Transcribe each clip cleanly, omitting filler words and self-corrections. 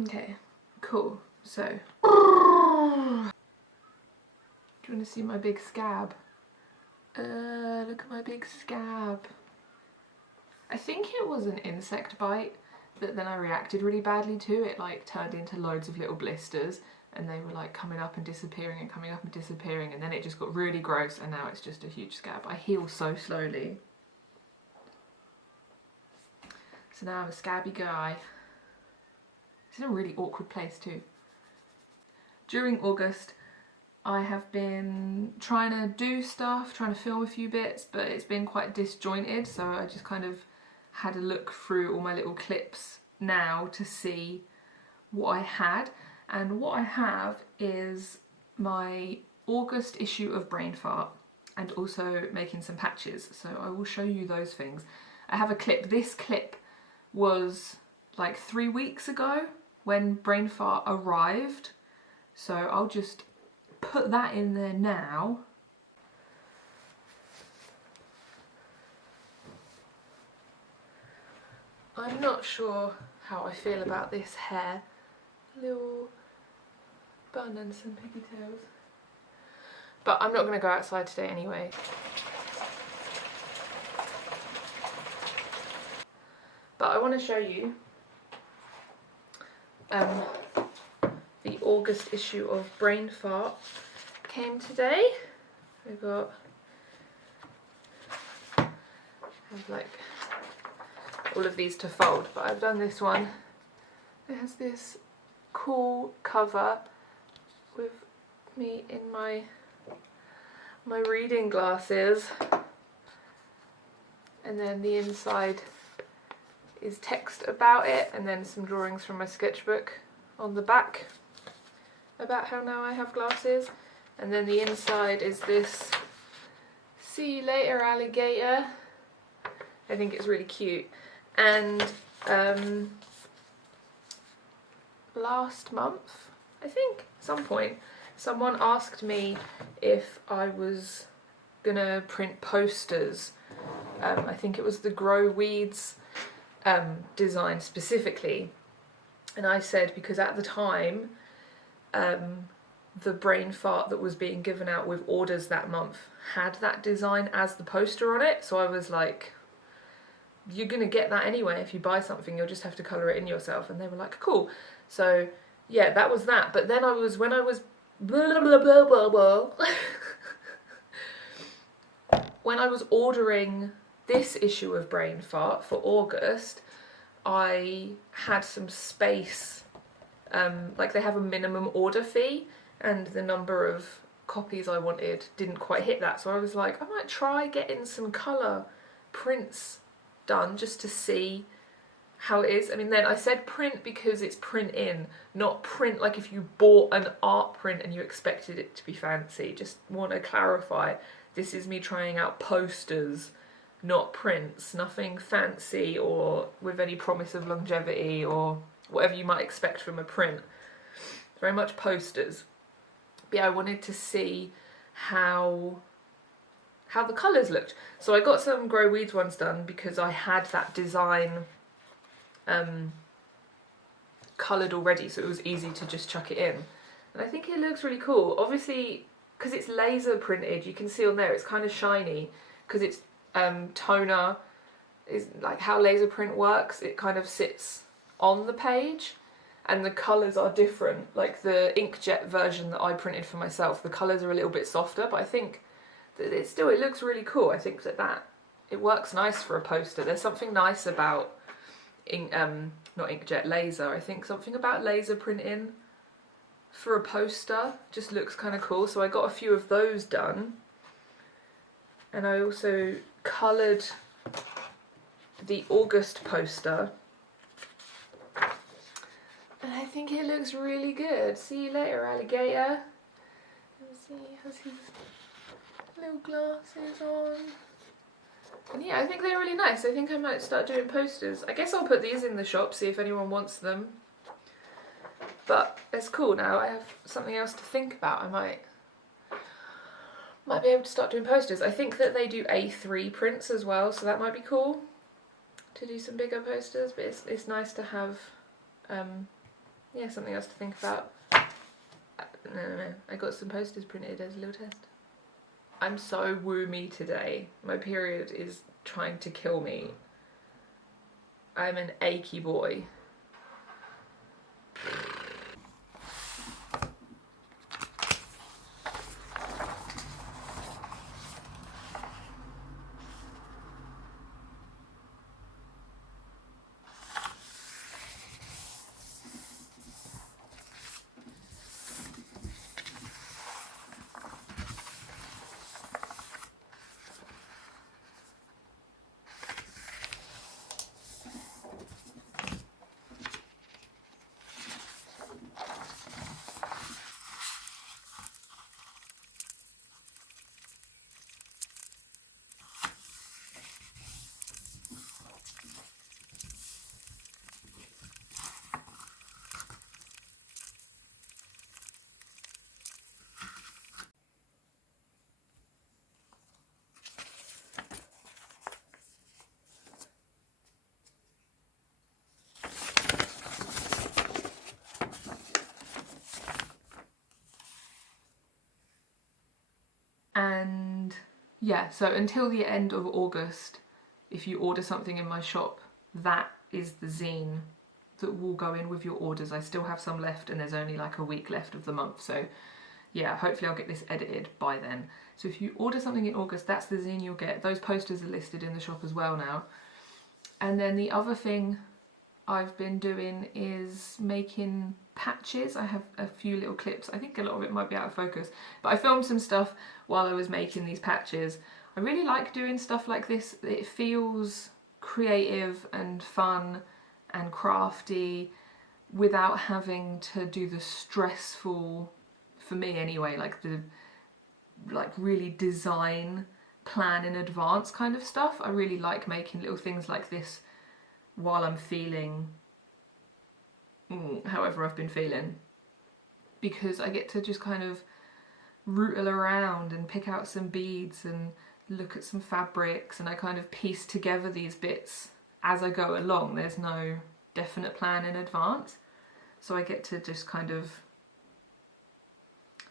Okay, cool. So, do you want to see my big scab? Look at my big scab. I think it was an insect bite that then I reacted really badly to. It like turned into loads of little blisters and they were like coming up and disappearing and coming up and disappearing, and then it just got really gross and now it's just a huge scab. I heal so slowly. So now I'm a scabby guy. It's in a really awkward place too. During August, I have been trying to do stuff, trying to film a few bits, but it's been quite disjointed, so I just kind of had a look through all my little clips now to see what I had. And what I have is my August issue of Brain Fart and also making some patches, so I will show you those things. I have a clip. This clip was like 3 weeks ago when Brain Fart arrived, so I'll just put that in there now. I'm not sure how I feel about this hair. Little bun and some pigtails. But I'm not going to go outside today anyway. But I want to show you the August issue of Brain Fart came today. We've got like all of these to fold, but I've done this one. It has this cool cover with me in my reading glasses, and then the inside is text about it, and then some drawings from my sketchbook on the back about how now I have glasses. And then the inside is this "See you later, alligator." I think it's really cute. And last month, I think, some point, someone asked me if I was gonna print posters. I think it was the Grow Weeds design specifically, and I said because at the time the Brain Fart that was being given out with orders that month had that design as the poster on it, so I was like, you're gonna get that anyway. If you buy something, you'll just have to colour it in yourself. And they were like, cool. So yeah, that was that. But then when I was blah, blah, blah, blah, blah. When I was ordering this issue of Brain Fart for August, I had some space. Like they have a minimum order fee, and the number of copies I wanted didn't quite hit that. So I was like, I might try getting some colour prints done just to see how it is. I mean, then I said print because it's print in, not print like if you bought an art print and you expected it to be fancy. Just want to clarify, this is me trying out posters, not prints. Nothing fancy or with any promise of longevity or whatever you might expect from a print. Very much posters. But yeah, I wanted to see how the colours looked. So I got some Grow Weeds ones done because I had that design coloured already, so it was easy to just chuck it in. And I think it looks really cool. Obviously, because it's laser printed, you can see on there it's kind of shiny because it's toner, is like how laser print works. It kind of sits on the page and the colours are different. Like the inkjet version that I printed for myself, the colours are a little bit softer, but I think that it looks really cool. I think that it works nice for a poster. There's something nice about not inkjet, laser. I think something about laser printing for a poster just looks kind of cool. So I got a few of those done, and I also coloured the August poster, and I think it looks really good. See you later, alligator. Let's see, has his little glasses on. And yeah, I think they're really nice. I think I might start doing posters. I guess I'll put these in the shop, see if anyone wants them. But it's cool now. I have something else to think about. I might be able to start doing posters. I think that they do A3 prints as well, so that might be cool to do some bigger posters. But it's nice to have yeah, something else to think about. No, I got some posters printed as a little test. I'm so woomy today. My period is trying to kill me. I'm an achy boy. And yeah, so until the end of August, if you order something in my shop, that is the zine that will go in with your orders. I still have some left and there's only like a week left of the month, so yeah, hopefully I'll get this edited by then. So if you order something in August, that's the zine you'll get. Those posters are listed in the shop as well now. And then the other thing I've been doing is making patches. I have a few little clips. I think a lot of it might be out of focus, but I filmed some stuff while I was making these patches. I really like doing stuff like this. It feels creative and fun and crafty without having to do the stressful, for me anyway, like the really design plan in advance kind of stuff. I really like making little things like this while I'm feeling however I've been feeling, because I get to just kind of rootle around and pick out some beads and look at some fabrics, and I kind of piece together these bits as I go along. There's no definite plan in advance, so I get to just kind of,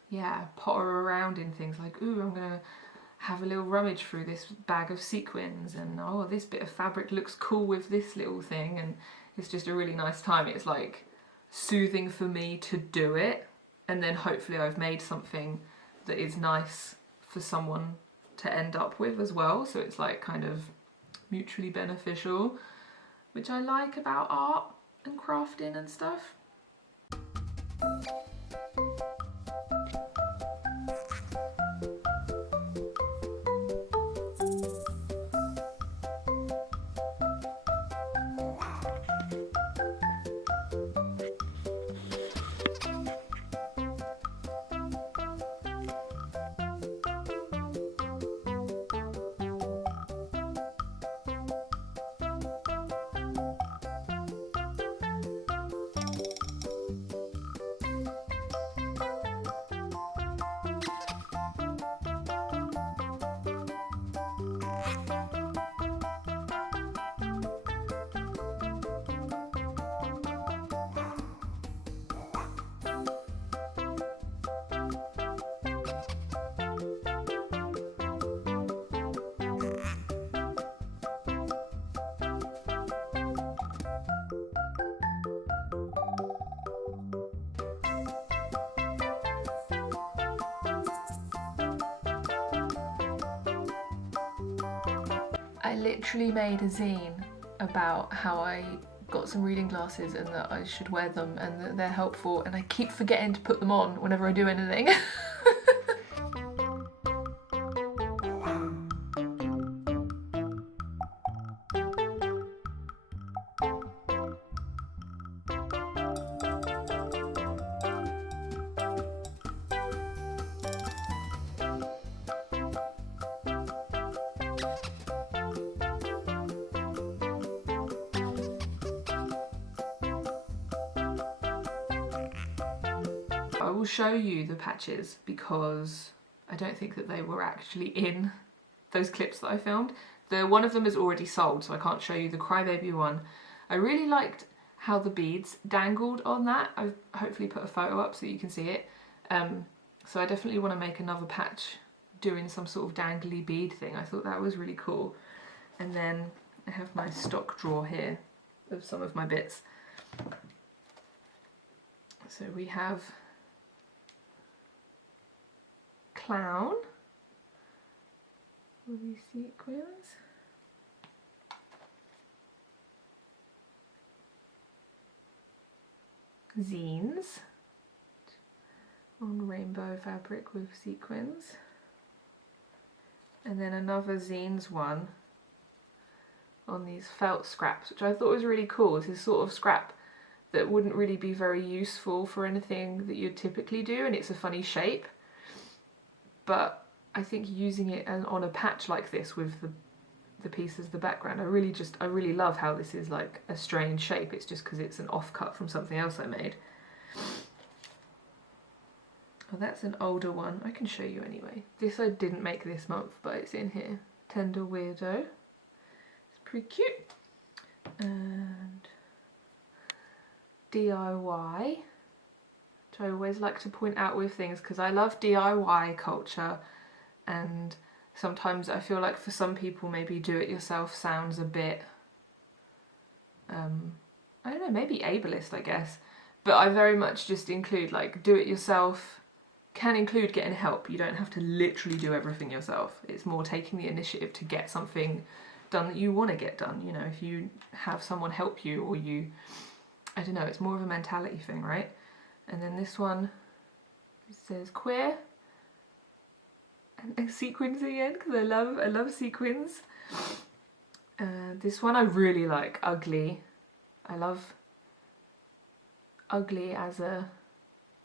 yeah, potter around in things like, ooh, I'm gonna have a little rummage through this bag of sequins, and oh, this bit of fabric looks cool with this little thing, and it's just a really nice time. It's like soothing for me to do it, and then hopefully I've made something that is nice for someone to end up with as well, so it's like kind of mutually beneficial, which I like about art and crafting and stuff. I literally made a zine about how I got some reading glasses and that I should wear them and that they're helpful, and I keep forgetting to put them on whenever I do anything. I will show you the patches because I don't think that they were actually in those clips that I filmed. One of them is already sold, so I can't show you the Crybaby one. I really liked how the beads dangled on that. I've hopefully put a photo up so you can see it. So I definitely want to make another patch doing some sort of dangly bead thing. I thought that was really cool. And then I have my stock drawer here of some of my bits. So we have clown with these sequins. Zines on rainbow fabric with sequins. And then another zines one on these felt scraps, which I thought was really cool. It's this sort of scrap that wouldn't really be very useful for anything that you'd typically do, and it's a funny shape. But I think using it on a patch like this with the pieces, the background, I really love how this is like a strange shape. It's just because it's an offcut from something else I made. Oh, that's an older one. I can show you anyway. This I didn't make this month, but it's in here. Tender Weirdo. It's pretty cute. And DIY, which I always like to point out with things because I love DIY culture, and sometimes I feel like for some people maybe do it yourself sounds a bit, I don't know, maybe ableist I guess, but I very much just include like do it yourself can include getting help. You don't have to literally do everything yourself. It's more taking the initiative to get something done that you want to get done. You know, if you have someone help you, or you, I don't know, it's more of a mentality thing, right? And then this one says queer and sequins again because I love sequins. This one I really like, ugly. I love ugly as a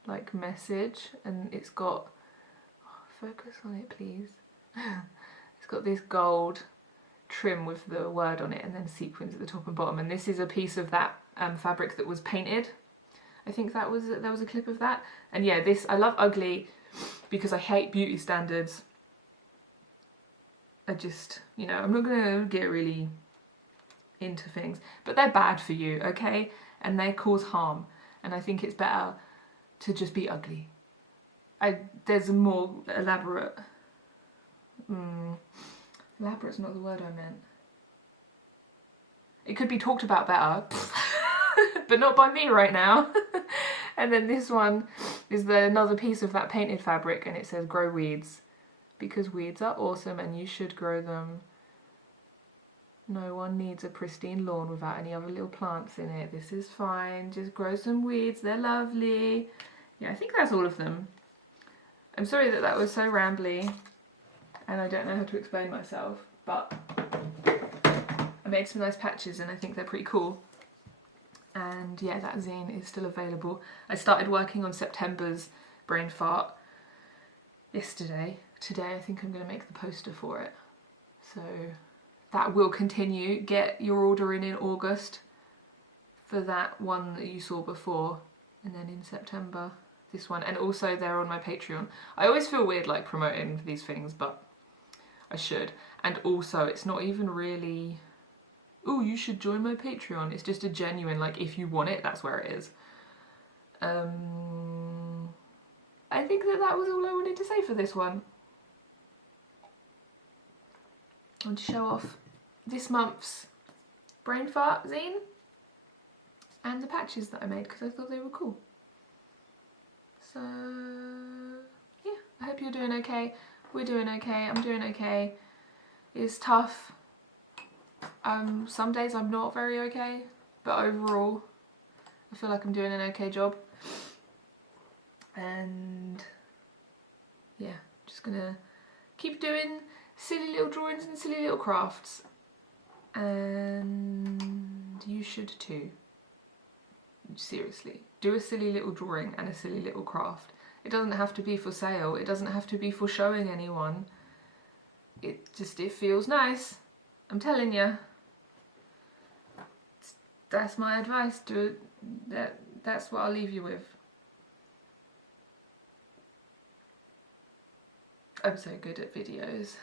like message, and it's got, focus on it please. It's got this gold trim with the word on it and then sequins at the top and bottom, and this is a piece of that fabric that was painted. I think there was a clip of that. And yeah, this, I love ugly because I hate beauty standards. I just, you know, I'm not gonna get really into things, but they're bad for you, okay? And they cause harm, and I think it's better to just be ugly. There's a more elaborate, elaborate's not the word I meant. It could be talked about better, but not by me right now. And then this one is another piece of that painted fabric, and it says grow weeds, because weeds are awesome and you should grow them. No one needs a pristine lawn without any other little plants in it. This is fine. Just grow some weeds. They're lovely. Yeah, I think that's all of them. I'm sorry that was so rambly and I don't know how to explain myself, but I made some nice patches and I think they're pretty cool. And yeah, that zine is still available. I started working on September's brain fart yesterday. Today I think I'm going to make the poster for it. So that will continue. Get your order in August for that one that you saw before, and then in September this one, and also they're on my Patreon. I always feel weird like promoting these things, but I should. And also it's not even really, oh, you should join my Patreon. It's just a genuine, like, if you want it, that's where it is. I think that was all I wanted to say for this one. I want to show off this month's brain fart zine and the patches that I made because I thought they were cool. So yeah, I hope you're doing okay. We're doing okay. I'm doing okay. It's tough. Some days I'm not very okay, but overall I feel like I'm doing an okay job. And yeah, just gonna keep doing silly little drawings and silly little crafts, and you should too. Seriously, do a silly little drawing and a silly little craft. It doesn't have to be for sale, it doesn't have to be for showing anyone. It feels nice. I'm telling you. That's my advice. Do it. That's what I'll leave you with. I'm so good at videos.